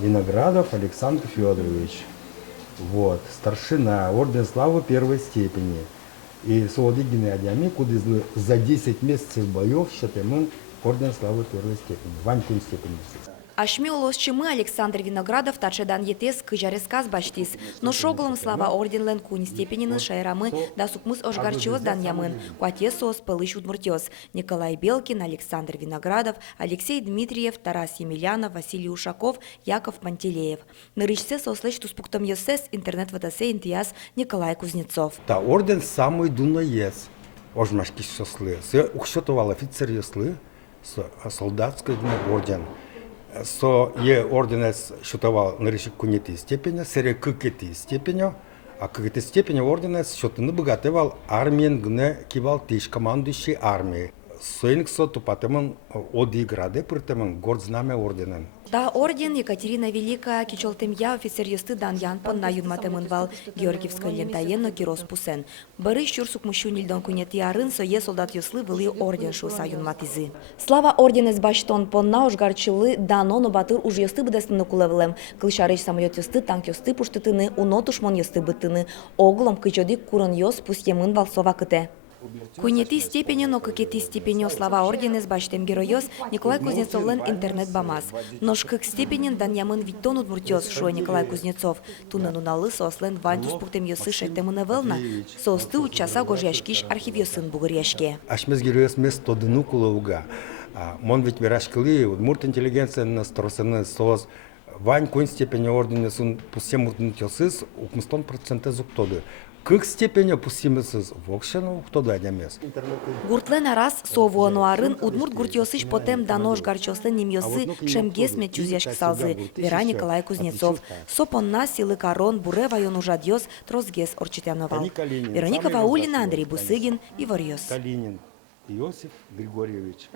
Виноградов Александр Федорович. Вот, старшина, орден славы первой степени. И Солодыгины Адями, куда за 10 месяцев боев считаем орден славы первой степени. Ванькун степени. Ашми улосчимы Александр Виноградов тачедан етес кыжаресказ баштис. Но шоглом слава орден лен куни степенины шайрамы да сукмыс ожгарчиоз дан ямын. Куатесос пылыш удмуртёс. Николай Белкин, Александр Виноградов, Алексей Дмитриев, Тарас Емельянов, Василий Ушаков, Яков Пантелеев. Нырычсе сослыч туспуктом йосес интернет-ватасе интияс Николай Кузнецов. Та орден самый дунаец. Ожмашки сослы. Се ухшотовал офицер яслы, солдатский орден. Со е орденец считывал на решек кунети степени, сере кыкети степенью, а кыкети степени орденец считаны богатывал армиен гне кивал тиш командующий армии. Соиниксо тупатемон оди граде притемон горд знамя орденен. Да орден Екатерина Великая кичолтемья офицер юсты дан янпон на юнматемынвал Георгиевской лентаенно кирос пусен. Бары щурсук мущунильдон кунети арын сое солдат юслы вылы орден шуса юнматизы. Слава орден из баштон понна ужгарчылы дано батыр уж юсты быдасыны кулевлем. Клышарыч самолет юсты танк юсты пуштытыны унотушмон юсты бытыны. Оглом кычодик курон йос пустемын валсова кыте. Кунети степени, но какети степени слава орден из баштем героёс Николай Кузнецов лен интернет бамаз. Нож как степенен дан ямын виттон удмуртёс шо Николай Кузнецов. Тунен уналы сослен вантус пуктем йосы шайтемын эвелна. Соосты учаса гожьяшкиш архив йосын бугырьяшке. Ашмез героёс мес тодыну кулауга. Мон ведь верашкалы, удмурт интеллигенция на сторосыны соос вань кун степени ордена сун пусем уртнутёсыз укмыстон процента зуктоды. Как степени пусимысыз вокшену кто-то одямес. Гуртлен арас совуану арын удмурт гуртьосыш потем данож гарчослен немьосы шемгес метчузяшк салзы. Вера Николай Кузнецов. Сопонна силы корон буре вайон ужадьос трозгес орчитяновал. Вероника Ваулина, Андрей Бусыгин и Варьос. Калинин Иосиф Григорьевич.